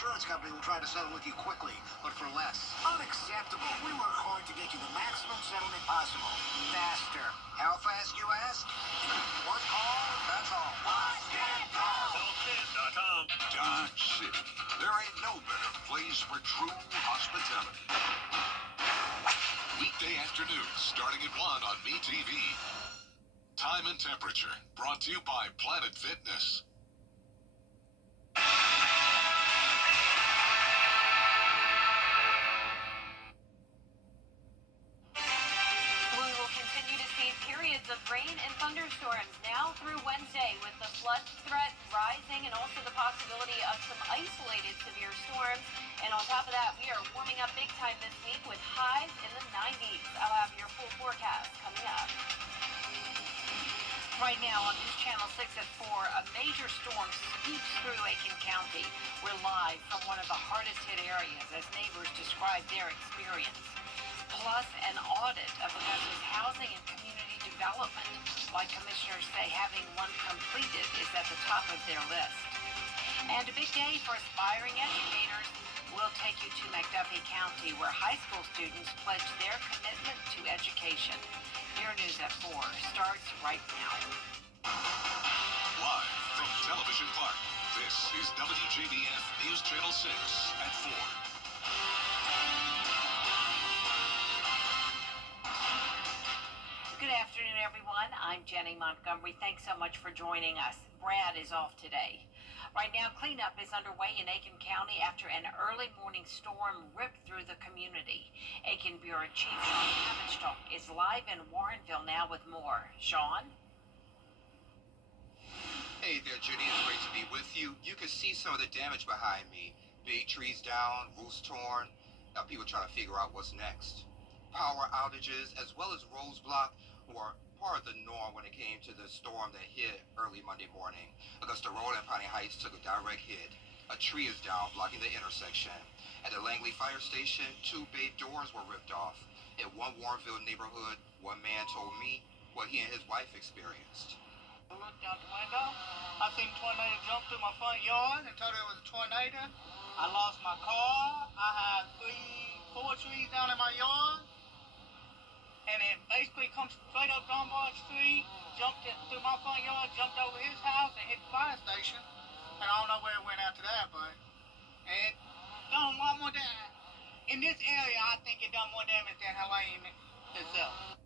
insurance company will try to settle with you quickly, but for less. Unacceptable. We work hard to get you the maximum settlement possible. Faster. How fast, you ask? One call, that's all. Call10.com. Dodge City. There ain't no better place for true hospitality. Weekday afternoons starting at 1 on BTV. Time and temperature brought to you by Planet Fitness. We will continue to see periods of rain and thunderstorms now through Wednesday, with the flood threat rising and also the possibility of some isolated severe storms. And on top of that, we are warming up big time this week with highs in the 90s. I'll have your full forecast coming up. Right now on News Channel 6 at 4, a major storm sweeps through Aiken County. We're live from one of the hardest hit areas as neighbors describe their experience. Plus an audit of Augusta's housing and community development. Like commissioners say, having one completed is at the top of their list. And a big day for aspiring educators. We'll take you to McDuffie County, where high school students pledge their commitment to education. Your News at 4 starts right now. Live from Television Park, this is WJBF News Channel 6 at 4. Good afternoon, everyone. I'm Jenny Montgomery. Thanks so much for joining us. Brad is off today. Right now, cleanup is underway in Aiken County after an early morning storm ripped through the community. Aiken Bureau Chief Sean Havenstock is live in Warrenville now with more. Sean? Hey there, Judy. It's great to be with you. You can see some of the damage behind me. Big trees down, roofs torn. Now people trying to figure out what's next. Power outages as well as roads blocked were part of the norm when it came to the storm that hit early Monday morning. Augusta Road and Piney Heights took a direct hit. A tree is down, blocking the intersection. At the Langley Fire Station, 2 bay doors were ripped off. In one Warrenville neighborhood, one man told me what he and his wife experienced. I looked out the window. I seen a tornado jump through my front yard and told it was a tornado. I lost my car. I had 4 trees down in my yard. And it basically comes straight up Dunbar Street, jumped it through my front yard, jumped over his house and hit the fire station. And I don't know where it went after that, but it done a lot more damage. In this area, I think it done more damage than Helene itself.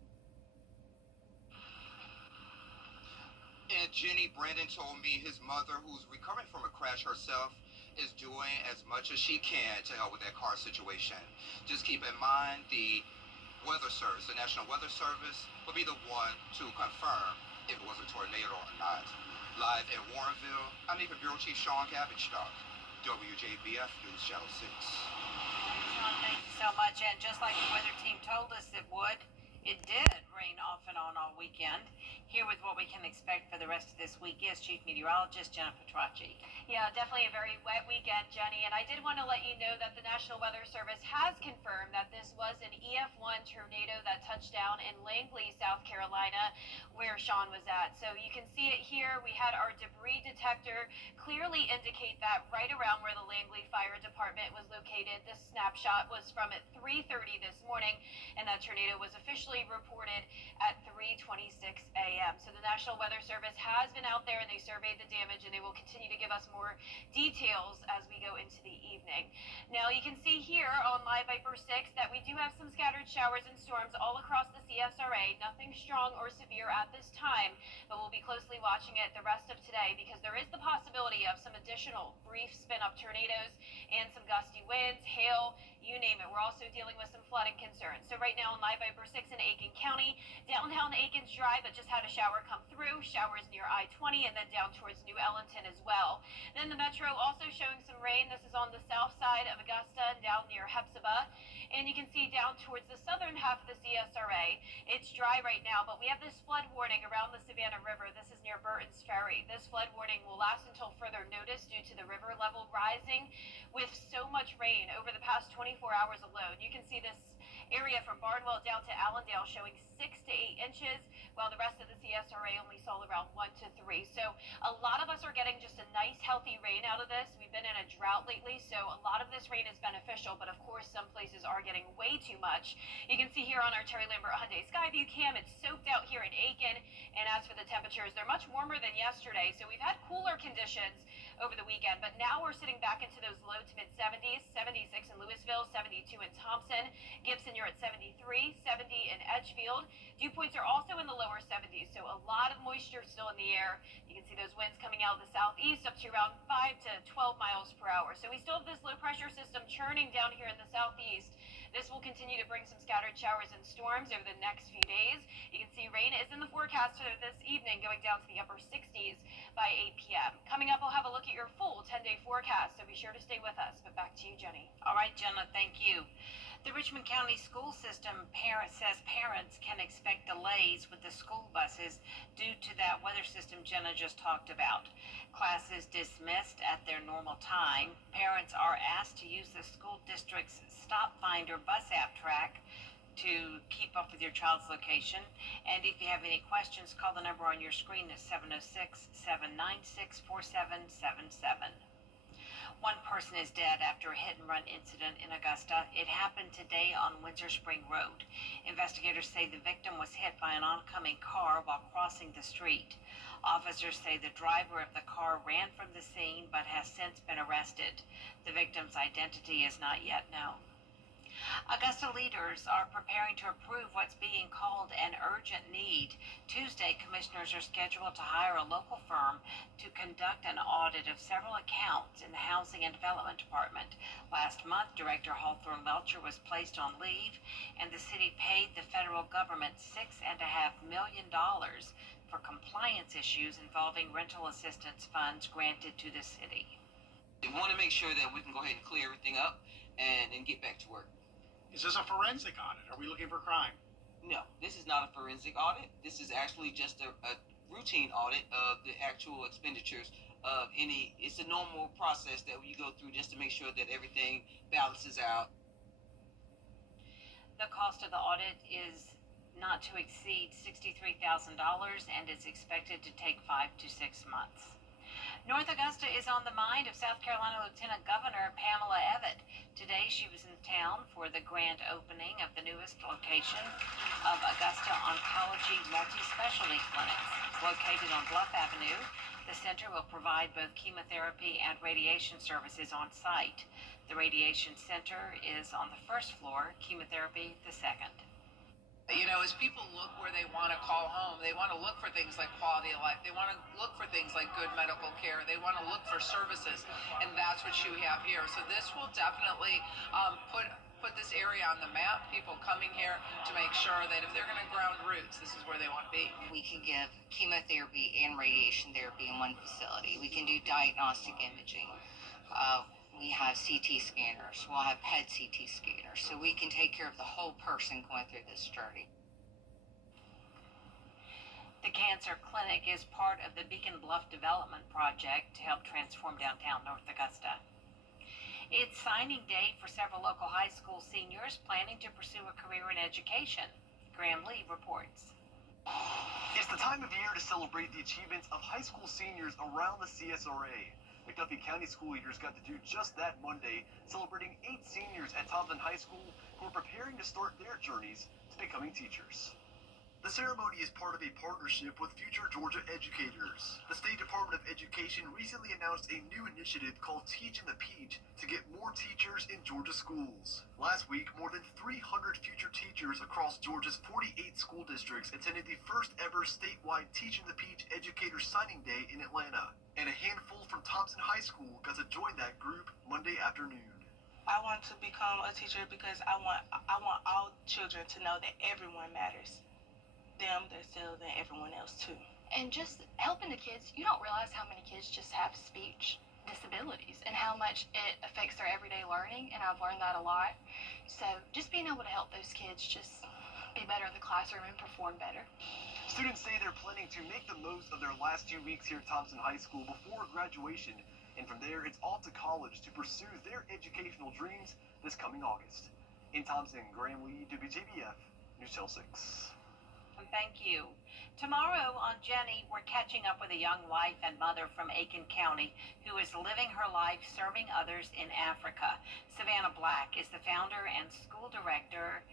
And Jenny, Brandon told me his mother, who's recovering from a crash herself, is doing as much as she can to help with that car situation. Just keep in mind the Weather Service, the National Weather Service, will be the one to confirm if it was a tornado or not. Live in Warrenville, I'm Aiken Bureau Chief Sean Havenstock, WJBF News Channel 6. Sean, thank you so much. And just like the weather team told us it would, it did rain off and on all weekend. Here with what we can expect for the rest of this week is Chief Meteorologist Jennifer Tracci. Yeah, definitely a very wet weekend, Jenny. And I did want to let you know that the National Weather Service has confirmed that this was an EF1 tornado that touched down in Langley, South Carolina, where Sean was at. So you can see it here. We had our debris detector clearly indicate that right around where the Langley Fire Department was located. This snapshot was from at 3:30 this morning, and that tornado was officially reported at 3:26 a.m. So the National Weather Service has been out there and they surveyed the damage, and they will continue to give us more details as we go into the evening. Now you can see here on Live Viper 6 that we do have some scattered showers and storms all across the CSRA. Nothing strong or severe at this time, but we'll be closely watching it the rest of today because there is the possibility of some additional brief spin-up tornadoes and some gusty winds, hail, you name it. We're also dealing with some flooding concerns. So right now on Live Viper 6 in Aiken County, downtown Aiken's dry, but just had a shower come through. Showers near I-20 and then down towards New Ellington as well. Then the metro also showing some rain. This is on the south side of Augusta and down near Hepzibah. And you can see down towards the southern half of the CSRA, it's dry right now, but we have this flood warning around the Savannah River. This is near Burton's Ferry. This flood warning will last until further notice due to the river level rising with so much rain over the past 24 hours alone. You can see this area from Barnwell down to Allendale showing 6 to 8 inches, while the rest of the CSRA only saw around 1 to 3. So a lot of us are getting just a nice, healthy rain out of this. We've been in a drought lately, so a lot of this rain is beneficial, but of course some places are getting way too much. You can see here on our Terry Lambert Hyundai Skyview cam, it's soaked out here in Aiken, and as for the temperatures, they're much warmer than yesterday, so we've had cooler conditions over the weekend, but now we're sitting back into those low to mid 70s, 76 in Louisville, 72 in Thompson, Gibson, you're at 73, 70 in Edgefield. Dew points are also in the lower 70s, so a lot of moisture still in the air. You can see those winds coming out of the southeast up to around 5 to 12 miles per hour. So we still have this low pressure system churning down here in the southeast. This will continue to bring some scattered showers and storms over the next few days. You can see rain is in the forecast for this evening, going down to the upper 60s by 8 p.m. Coming up, we'll have a look at your full 10-day forecast, so be sure to stay with us. But back to you, Jenny. All right, Jenna, thank you. The Richmond County School System says parents can expect delays with the school buses due to that weather system Jenna just talked about. Classes dismissed at their normal time. Parents are asked to use the school district's Stop Finder bus app track to keep up with your child's location. And if you have any questions, call the number on your screen at 706-796-4777. One person is dead after a hit-and-run incident in Augusta. It happened today on Windsor Spring Road. Investigators say the victim was hit by an oncoming car while crossing the street. Officers say the driver of the car ran from the scene but has since been arrested. The victim's identity is not yet known. Augusta leaders are preparing to approve what's being called an urgent need. Tuesday, commissioners are scheduled to hire a local firm to conduct an audit of several accounts in the Housing and Development Department. Last month, Director Hawthorne Melcher was placed on leave, and the city paid the federal government $6.5 million for compliance issues involving rental assistance funds granted to the city. We want to make sure that we can go ahead and clear everything up and get back to work. Is this a forensic audit? Are we looking for crime? No, this is not a forensic audit. This is actually just a routine audit of the actual expenditures of any. It's a normal process that you go through just to make sure that everything balances out. The cost of the audit is not to exceed $63,000 and is expected to take 5 to 6 months. North Augusta is on the mind of South Carolina Lieutenant Governor Pamela Evett. Today she was in town for the grand opening of the newest location of Augusta Oncology Multi-Specialty Clinics. It's located on Bluff Avenue. The center will provide both chemotherapy and radiation services on site. The radiation center is on the first floor, chemotherapy the second. You know, as people look where they want to call home, they want to look for things like quality of life. They want to look for things like good medical care. They want to look for services, and that's what you have here. So this will definitely put this area on the map. People coming here to make sure that if they're going to ground roots, this is where they want to be. We can give chemotherapy and radiation therapy in one facility. We can do diagnostic imaging. We have CT scanners. We'll have PET CT scanners. So we can take care of the whole person going through this journey. The cancer clinic is part of the Beacon Bluff Development Project to help transform downtown North Augusta. It's signing day for several local high school seniors planning to pursue a career in education. Graham Lee reports. It's the time of year to celebrate the achievements of high school seniors around the CSRA. McDuffie County school leaders got to do just that Monday, celebrating 8 seniors at Thompson High School who are preparing to start their journeys to becoming teachers. The ceremony is part of a partnership with Future Georgia Educators. The State Department of Education recently announced a new initiative called Teach in the Peach to get more teachers in Georgia schools. Last week, more than 300 future teachers across Georgia's 48 school districts attended the first ever statewide Teach in the Peach Educator Signing Day in Atlanta. And a handful from Thompson High School got to join that group Monday afternoon. I want to become a teacher because I want all children to know that everyone matters. Them, themselves, and everyone else too. And just helping the kids, you don't realize how many kids just have speech disabilities and how much it affects their everyday learning, and I've learned that a lot. So just being able to help those kids just be better in the classroom and perform better. Students say they're planning to make the most of their last 2 weeks here at Thompson High School before graduation, and from there it's all to college to pursue their educational dreams this coming August. In Thompson, Graham Lee, WJBF, News Channel 6. Thank you. Tomorrow on Jenny, we're catching up with a young wife and mother from Aiken County who is living her life serving others in Africa. Savannah Black is the founder and school director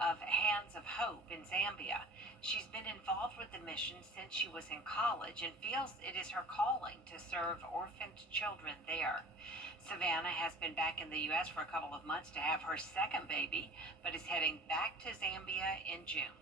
of Hands of Hope in Zambia. She's been involved with the mission since she was in college and feels it is her calling to serve orphaned children there. Savannah has been back in the U.S. for a couple of months to have her second baby, but is heading back to Zambia in June.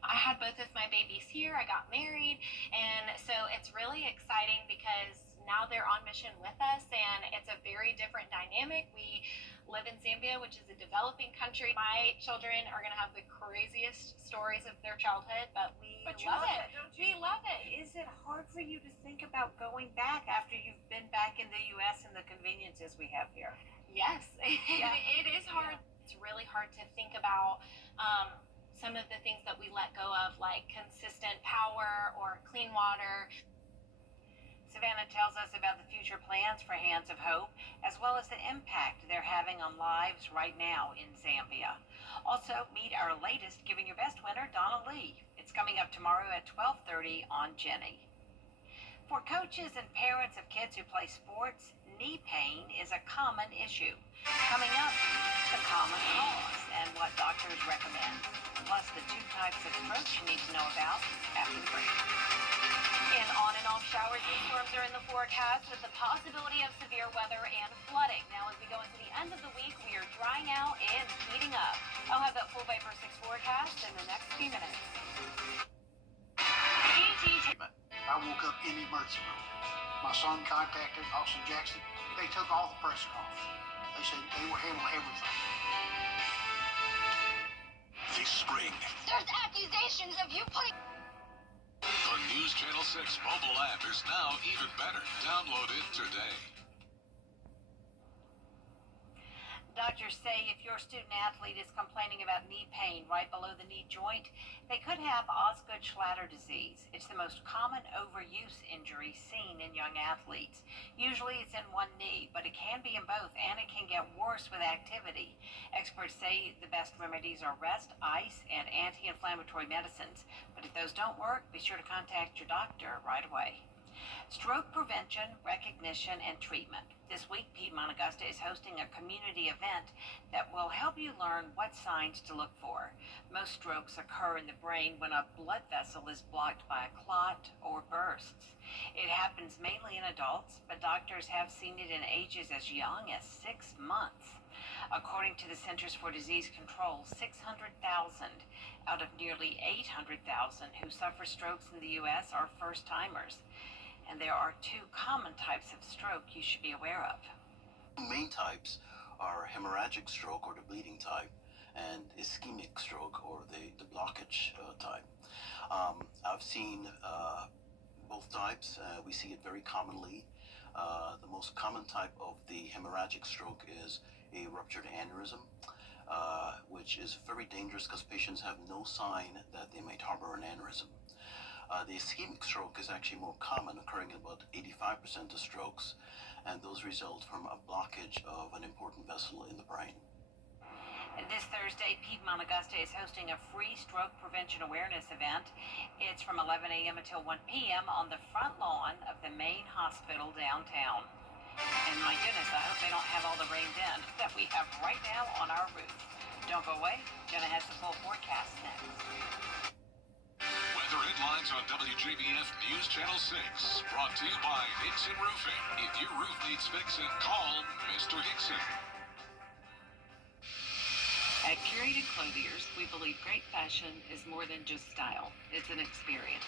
I had both of my babies here. I got married, and so it's really exciting because now they're on mission with us, and it's a very different dynamic. We live in Zambia, which is a developing country. My children are going to have the craziest stories of their childhood, but we love it. We love it. Is it hard for you to think about going back after you've been back in the U.S. and the conveniences we have here? Yes, Yeah. it is hard. Yeah. It's really hard to think about some of the things that we let go of, like consistent power or clean water. Savannah tells us about the future plans for Hands of Hope, as well as the impact they're having on lives right now in Zambia. Also, meet our latest Giving Your Best winner, Donna Lee. It's coming up tomorrow at 12:30 on Jenny. For coaches and parents of kids who play sports, knee pain is a common issue. Coming up, the common cause and what doctors recommend, plus the 2 types of strokes you need to know about after the break. In on and off showers and storms are in the forecast with the possibility of severe weather and flooding. Now, as we go into the end of the week, we are drying out and heating up. I'll have that full Vapor 6 forecast in the next few minutes. I woke up in the emergency room. My son contacted Austin Jackson. They took all the pressure off. They said they were handling everything. This spring, There's accusations of you putting... the News Channel 6 mobile app is now even better. Download it today. Doctors say if your student athlete is complaining about knee pain right below the knee joint, they could have Osgood-Schlatter disease. It's the most common overuse injury seen in young athletes. Usually it's in one knee, but it can be in both, and it can get worse with activity. Experts say the best remedies are rest, ice, and anti-inflammatory medicines. But if those don't work, be sure to contact your doctor right away. Stroke prevention, recognition, and treatment. This week, Piedmont Augusta is hosting a community event that will help you learn what signs to look for. Most strokes occur in the brain when a blood vessel is blocked by a clot or bursts. It happens mainly in adults, but doctors have seen it in ages as young as 6 months. According to the Centers for Disease Control, 600,000 out of nearly 800,000 who suffer strokes in the U.S. are first-timers. And there are 2 common types of stroke you should be aware of. Main types are hemorrhagic stroke, or the bleeding type, and ischemic stroke, or the blockage type. I've seen both types. We see it very commonly. The most common type of the hemorrhagic stroke is a ruptured aneurysm, which is very dangerous because patients have no sign that they might harbor an aneurysm. The ischemic stroke is actually more common, occurring in about 85% of strokes, and those result from a blockage of an important vessel in the brain. This Thursday, Piedmont Augusta is hosting a free stroke prevention awareness event. It's from 11 a.m. until 1 p.m. on the front lawn of the main hospital downtown. And my goodness, I hope they don't have all the rained in that we have right now on our roof. Don't go away. Jenna has the full forecast next. Weather headlines on WJBF News Channel 6. Brought to you by Hickson Roofing. If your roof needs fixing, call Mr. Hickson. At Curated Clothiers, we believe great fashion is more than just style. It's an experience.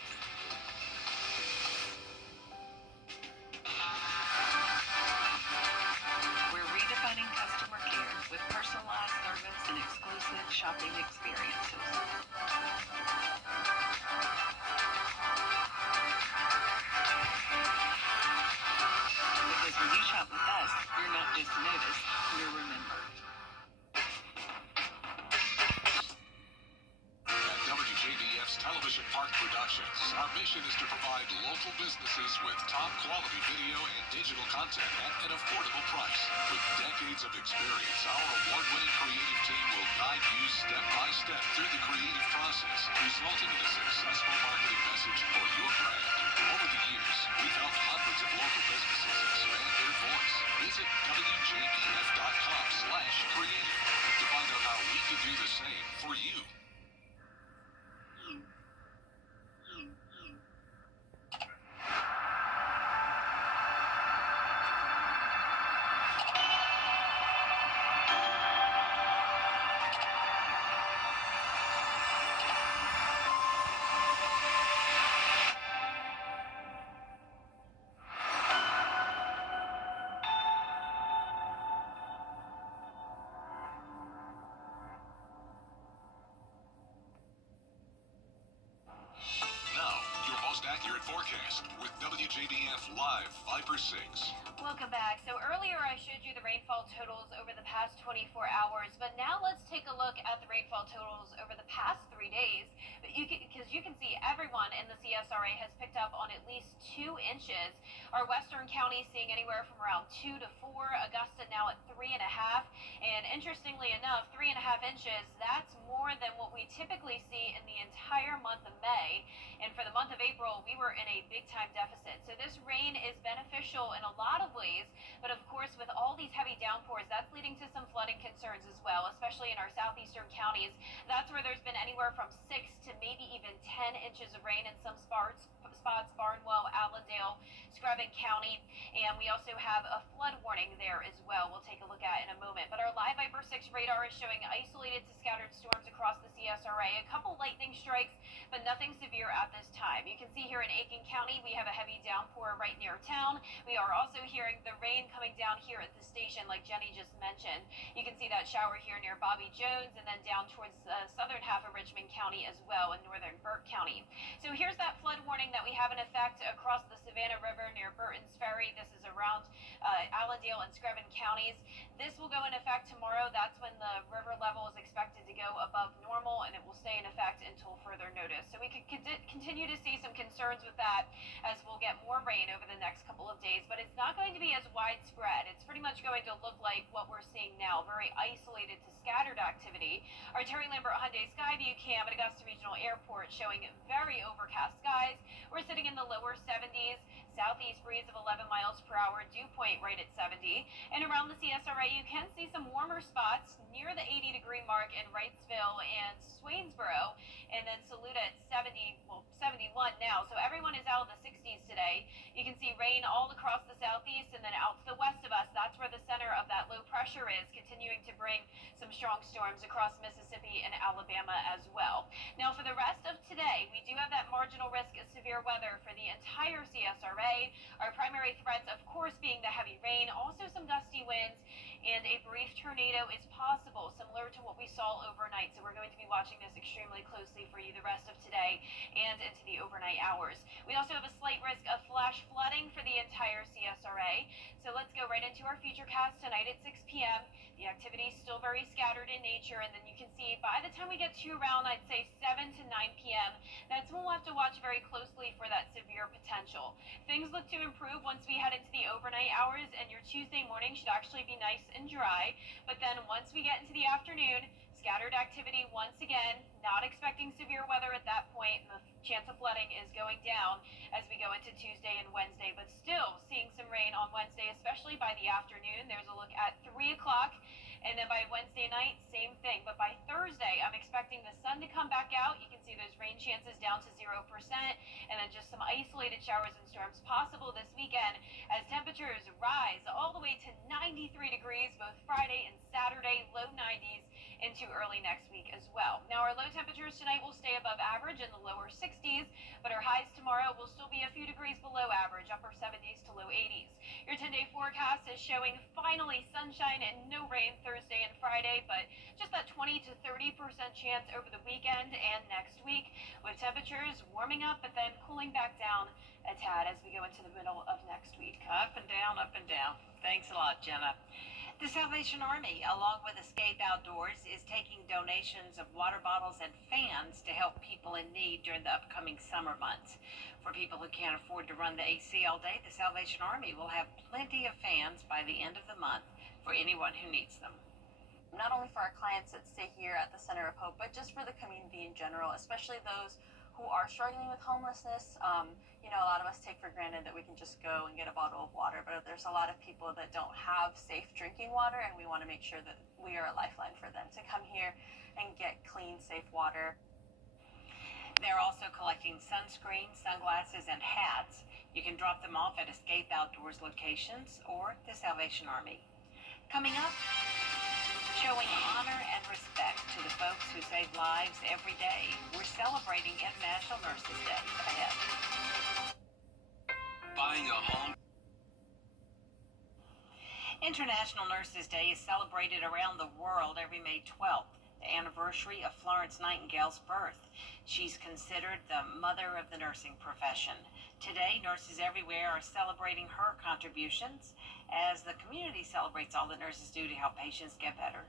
We're redefining customer care with personalized service and exclusive shopping experiences. Because when you shop with us, you're not just noticed, you're remembered. At WJBF's Television Park Productions, our mission mission is to provide local businesses with top quality video and digital content at an affordable price. With decades of experience, our award-winning creative team will guide you step by step through the creative process, resulting in a successful marketing message for your brand. Over the years, we've helped hundreds of local businesses expand their voice. Visit WJBF.com/creative to find out how we can do the same for you. Now, your most accurate forecast with WJBF Live 5/6. Welcome back. So earlier I showed you the rainfall totals over the past 24 hours, but now let's take a look at the rainfall totals over the past 3 days. Because you can see everyone in the CSRA has picked up on at least 2 inches. Our western counties seeing anywhere from around 2 to 4. Augusta now at 3.5. And interestingly enough, 3.5 inches, that's more than what we typically see in the entire month of May. And for the month of April, we were in a big time deficit. So this rain is beneficial in a lot of ways, but of course with all these heavy downpours, that's leading to some flooding concerns as well, especially in our southeastern counties. That's where there's been anywhere from 6 to maybe even 10 inches of rain in some spots, Barnwell, Allendale, Screven County, and we also have a flood warning there as well we'll take a look at in a moment. But our live Viper 6 radar is showing isolated to scattered storms across the CSRA, a couple lightning strikes, but nothing severe at this time. You can see here in Aiken County, we have a heavy downpour right near town. We are also hearing the rain coming down here at the station, like Jenny just mentioned. You can see that shower here near Bobby Jones, and then down towards the southern half of Richmond County as well, in northern Burke County. So here's that flood warning that we have in effect across the Savannah River near Burton's Ferry. This is around Allendale and Screven counties. This will go in effect tomorrow. That's when the river level is expected to go above normal, and it will stay in effect until further notice. So we could continue to see some concerns with that as we'll get more rain over the next couple of days, but it's not going to be as widespread. It's pretty much going to look like what we're seeing now, very isolated to scattered activity. Our Terry Lambert Hyundai Skyview cam at Augusta Regional Airport showing very overcast skies. We're sitting in the lower 70s, southeast breeze of 11 miles per hour, dew point right at 70. And around the CSRA, you can see some warmer spots near the 80-degree mark in Wrightsville and Swainsboro, and then Saluda at 71 now. So everyone is out of the 60s today. You can see rain all across the southeast, and then out to the west of us, that's where the center of that low pressure is, continuing to bring some strong storms across Mississippi and Alabama as well. Now for the rest of today, we do have that marginal risk of severe weather for the entire CSRA. Our primary threats, of course, being the heavy rain, also some gusty winds, and a brief tornado is possible, similar to what we saw overnight. So we're going to be watching this extremely closely for you the rest of today and into the overnight hours. We also have a slight risk of flash flooding for the entire CSRA. So let's go right into our futurecast tonight at 6 p.m. The activity is still very scattered in nature, and then you can see by the time we get to around, I'd say 7 to 9 p.m., that's when we'll have to watch very closely for that severe potential. Things look to improve once we head into the overnight hours, and your Tuesday morning should actually be nice and dry. But then once we get into the afternoon, scattered activity once again, not expecting severe weather at that point, and the chance of flooding is going down as we go into Tuesday and Wednesday, but still seeing some rain on Wednesday, especially by the afternoon. There's a look at 3 o'clock, and then by Wednesday night, same thing. But by Thursday, I'm expecting the sun to come back out. You can see those rain chances down to 0%, and then just some isolated showers and storms possible this weekend as temperatures rise all the way to 93 degrees both Friday and Saturday, low 90s into early next week as well. Now our low temperatures tonight will stay above average in the lower 60s, but our highs tomorrow will still be a few degrees below average, upper 70s to low 80s. Your 10-day forecast is showing finally sunshine and no rain Thursday and Friday, but just that 20 to 30% chance over the weekend and next week, with temperatures warming up but then cooling back down a tad as we go into the middle of next week. Up and down, up and down. Thanks a lot, Jenna. The Salvation Army, along with Escape Outdoors, is taking donations of water bottles and fans to help people in need during the upcoming summer months. For people who can't afford to run the AC all day, the Salvation Army will have plenty of fans by the end of the month for anyone who needs them. Not only for our clients that stay here at the Center of Hope, but just for the community in general, especially those who are struggling with homelessness. A lot of us take for granted that we can just go and get a bottle of water, but there's a lot of people that don't have safe drinking water, and we want to make sure that we are a lifeline for them to come here and get clean, safe water. They're also collecting sunscreen, sunglasses, and hats. You can drop them off at Escape Outdoors locations or the Salvation Army. Coming up, showing honor and respect to the folks who save lives every day. We're celebrating International Nurses Day ahead. Buying a home. International Nurses Day is celebrated around the world every May 12th, the anniversary of Florence Nightingale's birth. She's considered the mother of the nursing profession. Today, nurses everywhere are celebrating her contributions as the community celebrates all that nurses do to help patients get better.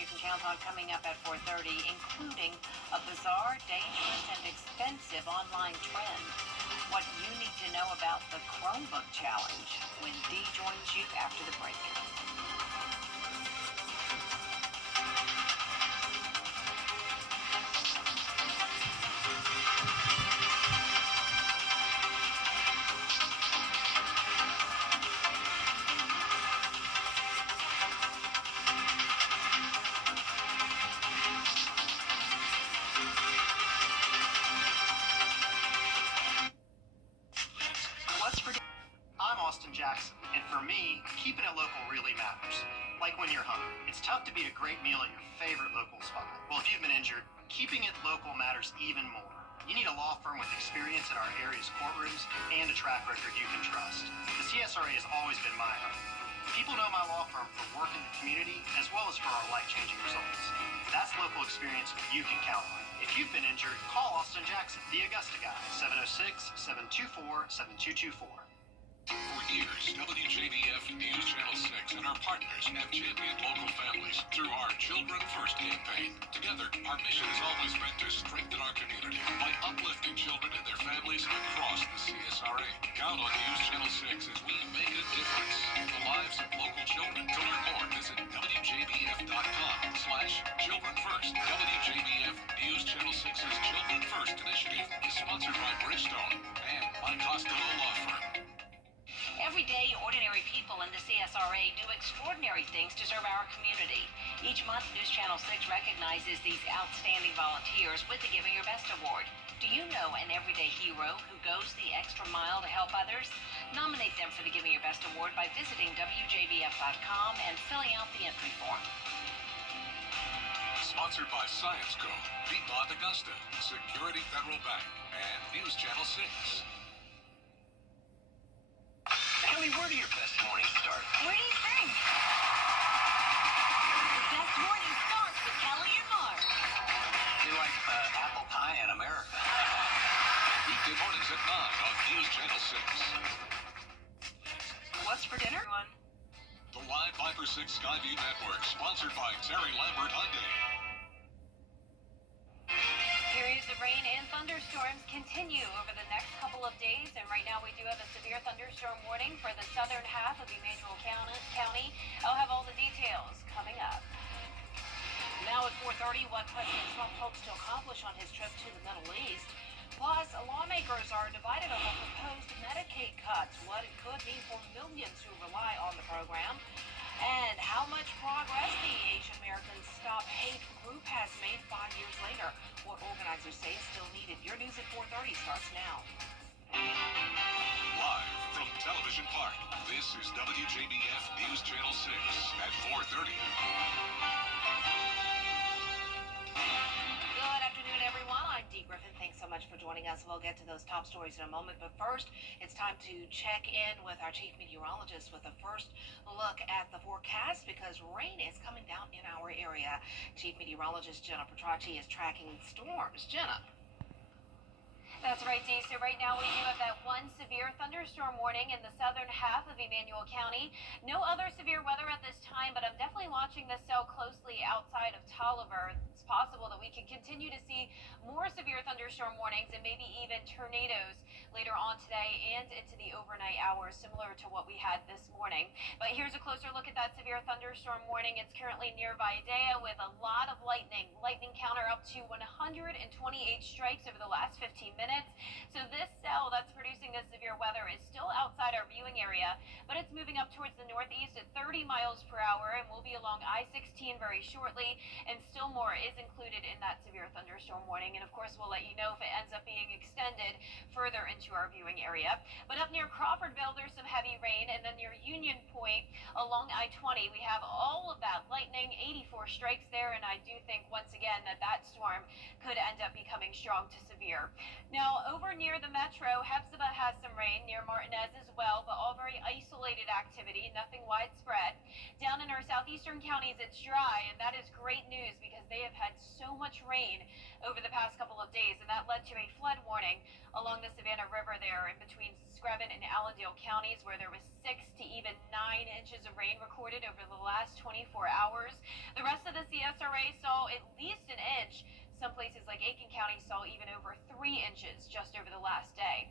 You can count on coming up at 4:30, including a bizarre, dangerous, and expensive online trend. What you need to know about the Chromebook challenge when Dee joins you after the break. Jackson, and for me, keeping it local really matters. Like when you're hungry, it's tough to beat a great meal at your favorite local spot. Well, if you've been injured, keeping it local matters even more. You need a law firm with experience in our area's courtrooms and a track record you can trust. The CSRA has always been my home. People know my law firm for work in the community as well as for our life-changing results. That's local experience you can count on. If you've been injured, call Austin Jackson, the Augusta guy, 706-724-7224. For years, WJBF News Channel 6 and our partners have championed local families through our Children First campaign. Together, our mission has always been to strengthen our community by uplifting children and their families across the CSRA. Count on News Channel 6 as we make a difference in the lives of local children. To learn more, visit WJBF.com/Children First. WJBF News Channel 6's Children First initiative is sponsored by Bridgestone and Mike Costello Law Firm. Every day, ordinary people in the CSRA do extraordinary things to serve our community. Each month, News Channel 6 recognizes these outstanding volunteers with the Giving Your Best Award. Do you know an everyday hero who goes the extra mile to help others? Nominate them for the Giving Your Best Award by visiting WJBF.com and filling out the entry form. Sponsored by Science Co., Piedmont Augusta, Security Federal Bank, and News Channel 6. Kelly, where do your best mornings start? What do you think? The best morning starts with Kelly and Mark. You like apple pie in America. Weekday mornings at 9 on News Channel 6. What's for dinner? The Live 5 for 6 Skyview Network, sponsored by Terry Lambert Hyundai. Periods of rain and thunderstorms continue over the next couple of days, and right now we do have a severe thunderstorm warning for the southern half of Emmanuel County. I'll have all the details coming up. Now at 4:30, what President Trump hopes to accomplish on his trip to the Middle East. Plus, lawmakers are divided over proposed Medicaid cuts, what it could mean for millions who rely on the program, and how much progress the Asian American Stop Hate group has made 5 years later. What organizers say is still needed. Your news at 4:30 starts now. Live from television. Television Park. This is WJBF News Channel 6 at 4:30. Good afternoon, everyone. I'm Dee Griffin. Thanks so much for joining us. We'll get to those top stories in a moment, but first, it's time to check in with our chief meteorologist with a first look at the forecast because rain is coming down in our area. Chief meteorologist Jenna Petracci is tracking storms. Jenna. That's right, Dee. So right now we do have that one severe thunderstorm warning in the southern half of Emmanuel County. No other severe weather at this time, but I'm definitely watching this cell closely outside of Tolliver. It's possible that we can continue to see more severe thunderstorm warnings and maybe even tornadoes later on today and into the overnight hours, similar to what we had this morning. But here's a closer look at that severe thunderstorm warning. It's currently near Vidalia with a lot of lightning. Lightning counter up to 128 strikes over the last 15 minutes. So this cell that's producing this severe weather is still outside our viewing area, but it's moving up towards the northeast at 30 miles per hour and will be along I-16 very shortly, and still more is included in that severe thunderstorm warning. And of course, we'll let you know if it ends up being extended further into our viewing area. But up near Crawfordville, there's some heavy rain, and then near Union Point along I-20, we have all of that lightning, 84 strikes there, and I do think once again that storm could end up becoming strong to severe. Now, over near the metro, Hephzibah has some rain, near Martinez as well, but all very isolated activity, nothing widespread. Down in our southeastern counties, it's dry, and that is great news because they have had so much rain over the past couple of days, and that led to a flood warning along the Savannah River there in between Screven and Allendale counties, where there was 6 to even 9 inches of rain recorded over the last 24 hours. The rest of the CSRA saw at least an inch. Some places like Aiken County saw even over 3 inches just over the last day.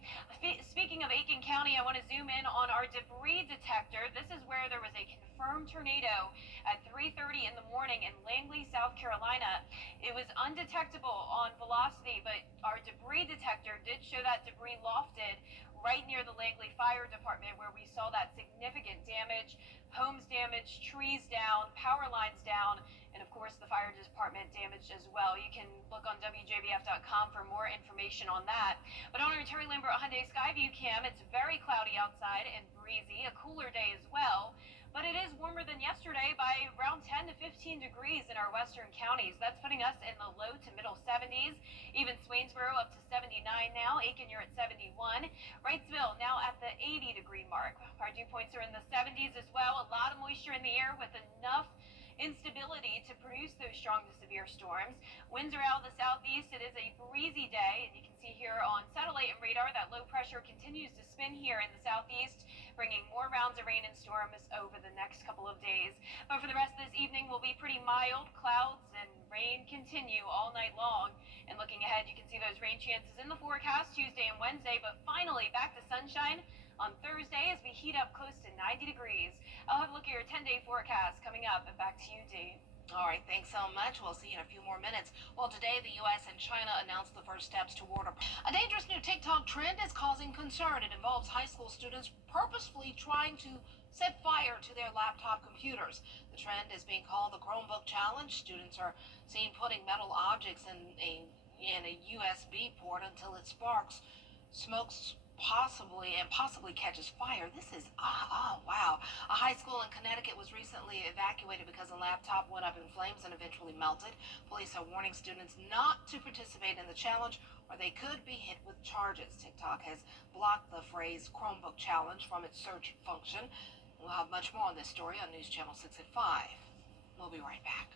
Speaking of Aiken County, I want to zoom in on our debris detector. This is where there was a confirmed tornado at 3:30 in the morning in Langley, South Carolina. It was undetectable on velocity, but our debris detector did show that debris lofted right near the Langley Fire Department, where we saw that significant damage, homes damaged, trees down, power lines down, and of course the fire department damaged as well. You can look on WJBF.com for more information on that. But on our Terry Lambert Hyundai Skyview cam, it's very cloudy outside and breezy, a cooler day as well. But it is warmer than yesterday by around 10 to 15 degrees in our western counties. That's putting us in the low to middle 70s. Even Swainsboro up to 79 now. Aiken, you're at 71. Wrightsville now at the 80-degree mark. Our dew points are in the 70s as well. A lot of moisture in the air with enough instability to produce those strong to severe storms. Winds are out of the southeast. It is a breezy day, and you can see here on satellite and radar that low pressure continues to spin here in the southeast, bringing more rounds of rain and storms over the next couple of days. But for the rest of this evening will be pretty mild. Clouds and rain continue all night long. And looking ahead, you can see those rain chances in the forecast Tuesday and Wednesday, but finally back to sunshine on Thursday as we heat up close to 90 degrees. I'll have a look at your 10-day forecast coming up, and back to you, Dee. All right, thanks so much. We'll see you in a few more minutes. Well, today the U.S. and China announced the first steps toward a dangerous new TikTok trend is causing concern. It involves high school students purposefully trying to set fire to their laptop computers. The trend is being called the Chromebook Challenge. Students are seen putting metal objects in a USB port until it sparks, smokes possibly catches fire. This is wow. A high school in Connecticut was recently evacuated because a laptop went up in flames and eventually melted. Police are warning students not to participate in the challenge or they could be hit with charges. TikTok has blocked the phrase Chromebook Challenge from its search function. We'll have much more on this story on News Channel 6 at 5. We'll be right back.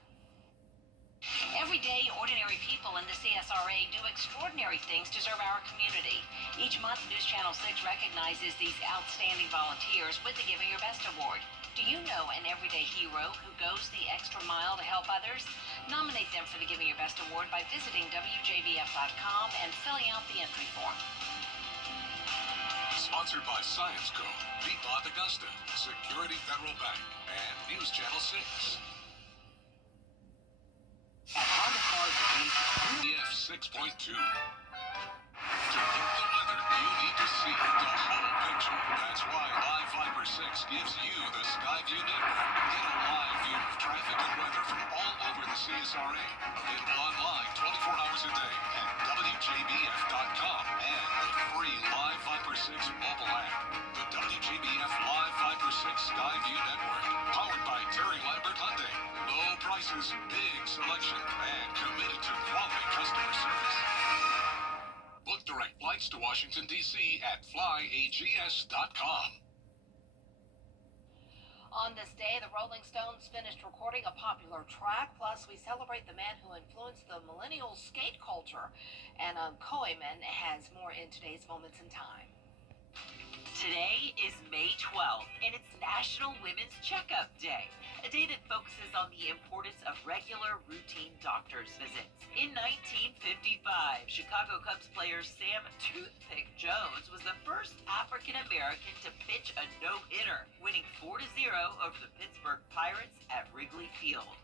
Every day, ordinary people in the CSRA do extraordinary things to serve our community. Each month, News Channel 6 recognizes these outstanding volunteers with the Giving Your Best Award. Do you know an everyday hero who goes the extra mile to help others? Nominate them for the Giving Your Best Award by visiting WJBF.com and filling out the entry form. Sponsored by Science Co., DuPont Augusta, Security Federal Bank, and News Channel 6. At Honda Cars WJBF 6.2. To get the weather, you need to see the whole picture. That's why Live Viper 6 gives you the Skyview network. Get a live view of traffic and weather from all over the CSRA. Available online 24 hours a day at WJBF.com and the free Live Viper 6 mobile app. The WJBF Live 5 for 6 Skyview Network, powered by Terry Lambert Hyundai. Low prices, big selection, and committed to quality customer service. Book direct flights to Washington, D.C. at flyags.com. On this day, the Rolling Stones finished recording a popular track. Plus, we celebrate the man who influenced the millennial skate culture. Anna Koeman has more in today's Moments in Time. Today is May 12th, and it's National Women's Checkup Day, a day that focuses on the importance of regular, routine doctor's visits. In 1955, Chicago Cubs player Sam Toothpick Jones was the first African-American to pitch a no-hitter, winning 4-0 over the Pittsburgh Pirates at Wrigley Field.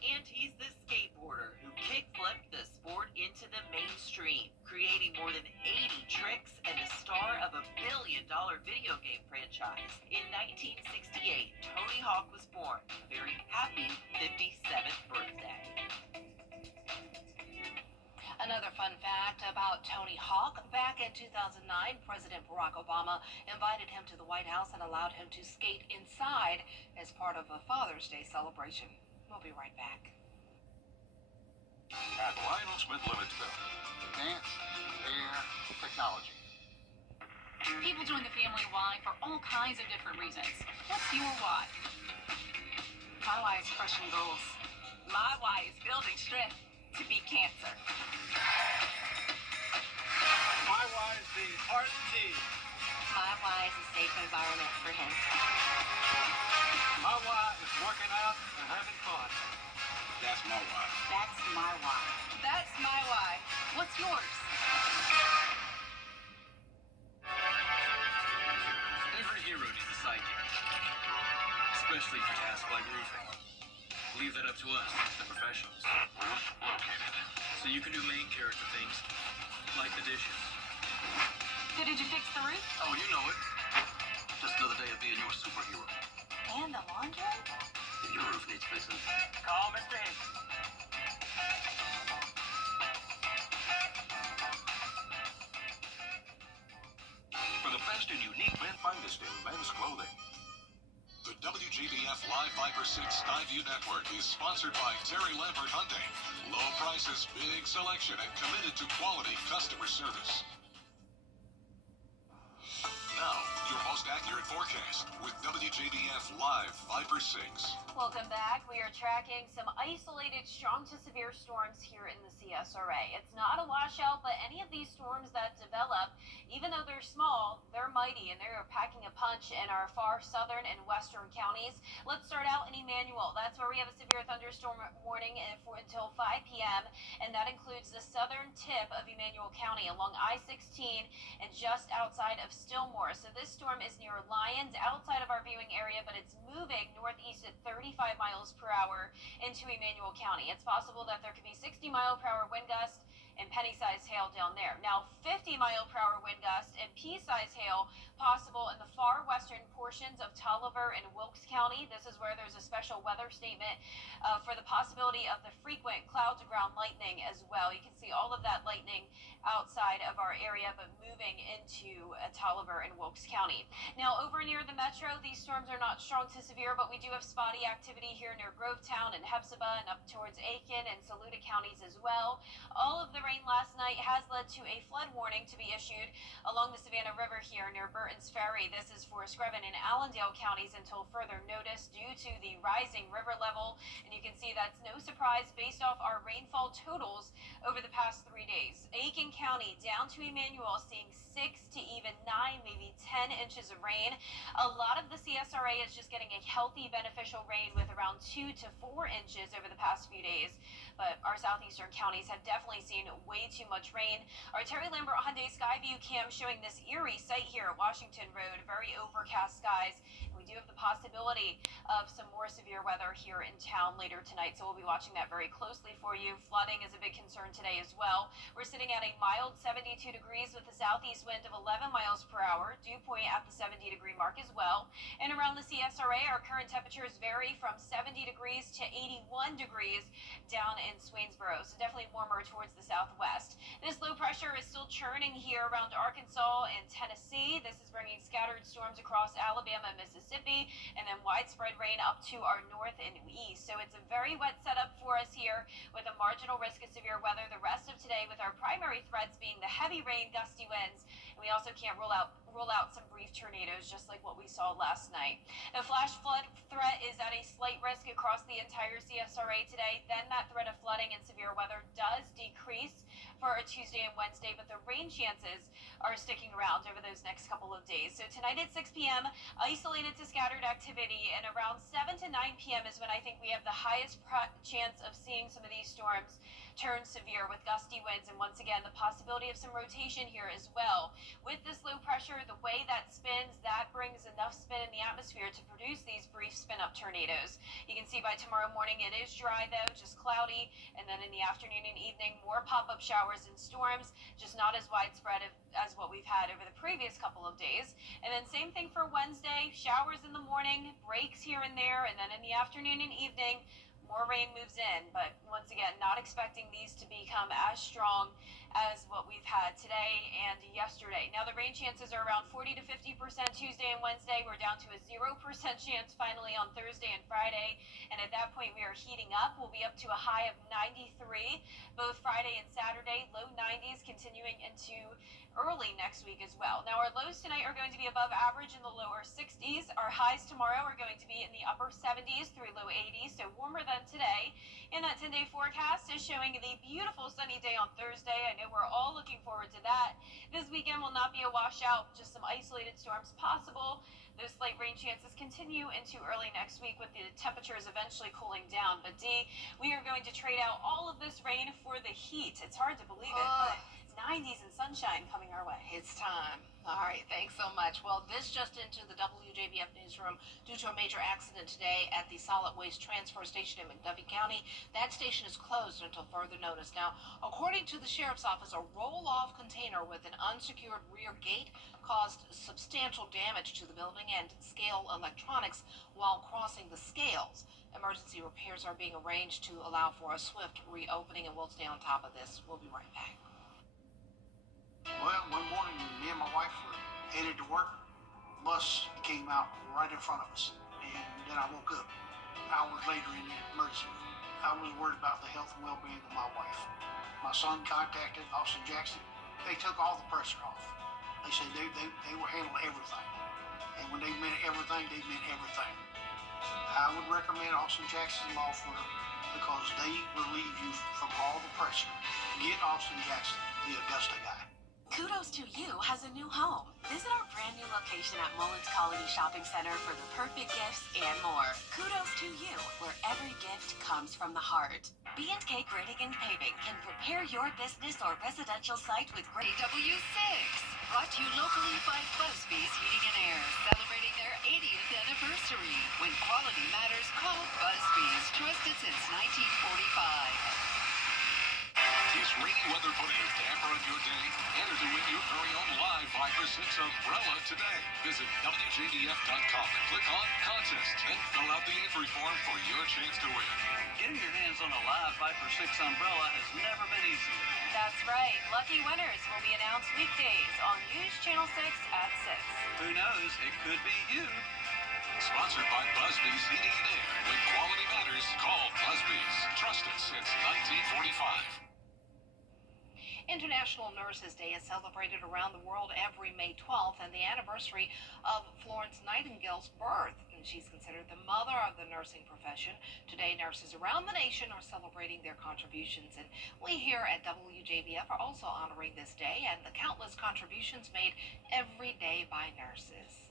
And he's the skateboarder who kick-flipped the sport into the mainstream, creating more than 80 tricks and the star of a billion-dollar video game franchise. In 1968, Tony Hawk was born. A very happy 57th birthday. Another fun fact about Tony Hawk. Back in 2009, President Barack Obama invited him to the White House and allowed him to skate inside as part of a Father's Day celebration. We'll be right back. At Lionel Smith Limitsville, advanced air technology. People join the family Y for all kinds of different reasons. What's your why? My why is crushing goals. My why is building strength to beat cancer. My why is the art tea. My why is a safe environment for him. My why is working out and having fun. That's my why. That's my why. That's my why. What's yours? Every hero needs a sidekick, especially for tasks like roofing. Leave that up to us, the professionals. roof located. So you can do main character things, like the dishes. So did you fix the roof? Oh, you know it. Just another day of being your superhero. And the laundry? Your roof needs fixing. Call Mr. Hicks. For the best and unique finest in men's clothing. The WJBF Live 5 for 6 Skyview Network is sponsored by Terry Lambert Hyundai. Low prices, big selection, and committed to quality customer service. Now, your most accurate forecast with WJBF Live 5 for 6. Welcome back. We are tracking some isolated strong to severe storms here in the CSRA. It's not a washout, but any of these storms that develop, even though they're small, they're mighty and they're packing a punch in our far southern and western counties. Let's start out in Emmanuel. That's where we have a severe thunderstorm warning until 5 p.m. and that includes the southern tip of Emmanuel County along I-16 and just outside of Stillmore. So this storm is near Lyons, outside of our viewing area, but it's moving northeast at 35 miles per hour into Emmanuel County. It's possible that there could be 60-mile-per-hour wind gusts and penny-sized hail down there. Now, 50-mile-per-hour wind gusts and pea-sized hail possible in the far western portions of Tolliver and Wilkes County. This is where there's a special weather statement for the possibility of the frequent cloud-to-ground lightning as well. You can see all of that lightning outside of our area, but moving into Tolliver and Wilkes County. Now, over near the metro, these storms are not strong to severe, but we do have spotty activity here near Grovetown and Hephzibah and up towards Aiken and Saluda counties as well. All of the rain last night has led to a flood warning to be issued along the Savannah River here near Burton's Ferry. This is for Screven and Allendale counties until further notice due to the rising river level. And you can see that's no surprise based off our rainfall totals over the past 3 days. Aiken County down to Emmanuel seeing 6 to even 9, maybe 10 inches of rain. A lot of the CSRA is just getting a healthy, beneficial rain with around 2 to 4 inches over the past few days. But our southeastern counties have definitely seen way too much rain. Our Terry Lambert Hyundai Skyview cam showing this eerie sight here at Washington Road. Very overcast skies. We do have the possibility of some more severe weather here in town later tonight, so we'll be watching that very closely for you. Flooding is a big concern today as well. We're sitting at a mild 72 degrees with a southeast wind of 11 miles per hour. Dew point at the 70-degree mark as well. And around the CSRA, our current temperatures vary from 70 degrees to 81 degrees down in Swainsboro, so definitely warmer towards the southwest. This low pressure is still churning here around Arkansas and Tennessee. This is bringing scattered storms across Alabama and Mississippi, and then widespread rain up to our north and east. So it's a very wet setup for us here with a marginal risk of severe weather the rest of today, with our primary threats being the heavy rain, gusty winds, and we also can't rule out some brief tornadoes, just like what we saw last night. The flash flood threat is at a slight risk across the entire CSRA today. Then that threat of flooding and severe weather does decrease for Tuesday and Wednesday, but the rain chances are sticking around over those next couple of days. So tonight at 6 p.m., isolated to scattered activity, and around 7 to 9 p.m. is when I think we have the highest chance of seeing some of these storms turn severe with gusty winds, and once again the possibility of some rotation here as well. With this low pressure, the way that spins, that brings enough spin in the atmosphere to produce these brief spin up tornadoes. You can see by tomorrow morning it is dry though, just cloudy, and then in the afternoon and evening more pop-up showers and storms, just not as widespread as what we've had over the previous couple of days. And then same thing for Wednesday, showers in the morning, breaks here and there, and then in the afternoon and evening more rain moves in, but once again, not expecting these to become as strong as what we've had today and yesterday. Now, the rain chances are around 40 to 50% Tuesday and Wednesday. We're down to a 0% chance finally on Thursday and Friday, and at that point, we are heating up. We'll be up to a high of 93 both Friday and Saturday, low 90s continuing into early next week as well. Now, our lows tonight are going to be above average in the lower 60s. Our highs tomorrow are going to be in the upper 70s through low 80s, so warmer than today. And that 10-day forecast is showing the beautiful sunny day on Thursday. I know we're all looking forward to that. This weekend will not be a washout, just some isolated storms possible. Those slight rain chances continue into early next week with the temperatures eventually cooling down. But Dee, we are going to trade out all of this rain for the heat. It's hard to believe it, but 90s and sunshine coming our way. It's time. All right, thanks so much. Well, this just into the WJBF newsroom due to a major accident today at the solid waste transfer station in McDuffie County. That station is closed until further notice. Now, according to the sheriff's office, a roll-off container with an unsecured rear gate caused substantial damage to the building and scale electronics while crossing the scales. Emergency repairs are being arranged to allow for a swift reopening, and we'll stay on top of this. We'll be right back. Well, one morning, me and my wife were headed to work. The bus came out right in front of us, and then I woke up hours later in the emergency room. I was worried about the health and well-being of my wife. My son contacted Austin Jackson. They took all the pressure off. They said they were handling everything, and when they meant everything, they meant everything. I would recommend Austin Jackson Law Firm because they relieve you from all the pressure. Get Austin Jackson, the Augusta guy. Kudos to You has a new home. Visit our brand new location at Mullins Colony Shopping Center for the perfect gifts and more. Kudos to You, where every gift comes from the heart. B&K Grading and Paving can prepare your business or residential site with great W6, brought to you locally by Busby's Heating and Air, celebrating their 80th anniversary. When quality matters, call Busby's, trusted since 1945. Is rainy weather putting a damper on your day? Enter to win your very own live Viper 6 umbrella today. Visit WJBF.com and click on Contest and fill out the entry form for your chance to win. Getting your hands on a live Viper 6 umbrella has never been easier. That's right. Lucky winners will be announced weekdays on News Channel 6 at 6. Who knows? It could be you. Sponsored by Busby's Heating and Air. When quality matters, call Busby's. Trusted since 1945. International Nurses Day is celebrated around the world every May 12th, and the anniversary of Florence Nightingale's birth. And she's considered the mother of the nursing profession. Today, nurses around the nation are celebrating their contributions, and we here at WJBF are also honoring this day and the countless contributions made every day by nurses.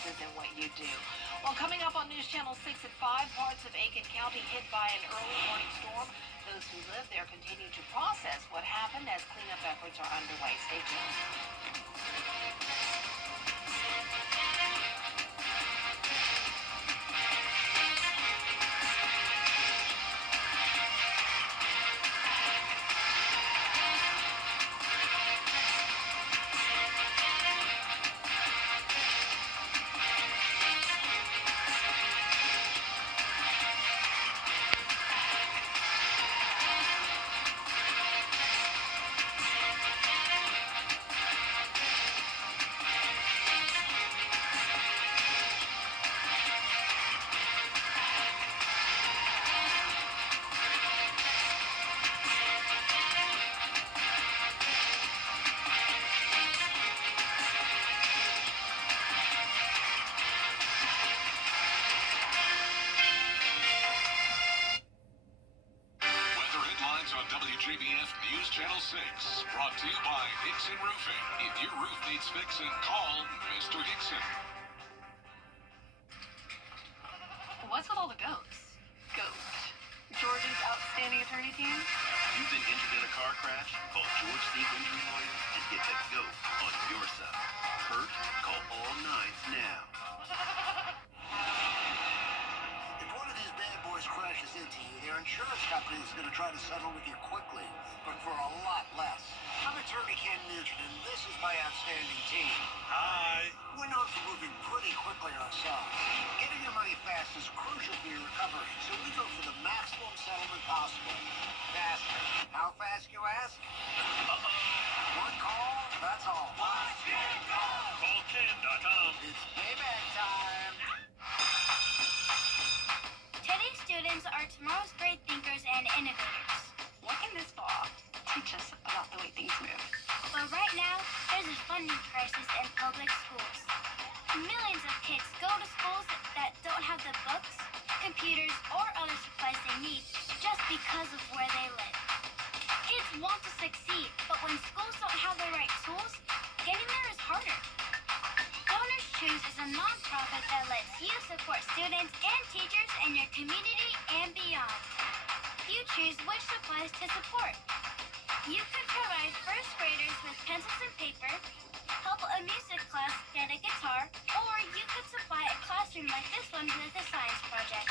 And what you do. Well, coming up on News Channel 6 at 5, parts of Aiken County hit by an early morning storm. Those who live there continue to process what happened. 11 as cleanup efforts are underway. Stay tuned. Weather headlines on WJBF News Channel 6. Brought to you by Hickson Roofing. If your roof needs fixing, call Mr. Hickson. What's with all the ghosts? Ghost. George's outstanding attorney team? You've been injured in a car crash? Call George Steve Injury Lawyers and get the GOAT on your side. Hurt? Call all nines now. If one of these bad boys crashes into you, their insurance company is going to try to settle with you quickly, but for a lot less. I'm attorney Ken Nugent, and this is my outstanding team. Hi. We're known for moving pretty quickly ourselves. Getting your money fast is crucial for your recovery, so we go for the maximum settlement possible. Faster. How fast, you ask? One call, that's all. Call Ken.com. It's payback time. Today's students are tomorrow's great thinkers and innovators. What can this law teach us about the way things move? But right now, there's a funding crisis in public schools. Millions of kids go to schools that don't have the books, computers, or other supplies they need just because of where they live. Kids want to succeed, but when schools don't have the right tools, getting there is harder. Donors Choose is a nonprofit that lets you support students and teachers in your community and beyond. You choose which supplies to support. You could provide first graders with pencils and paper, help a music class get a guitar, or you could supply a classroom like this one with a science project.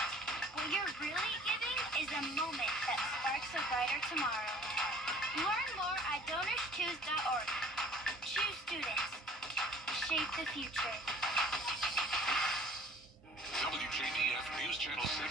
What you're really giving is a moment that sparks a brighter tomorrow. Learn more at DonorsChoose.org. Choose students. Shape the future. WJBF News Channel 6.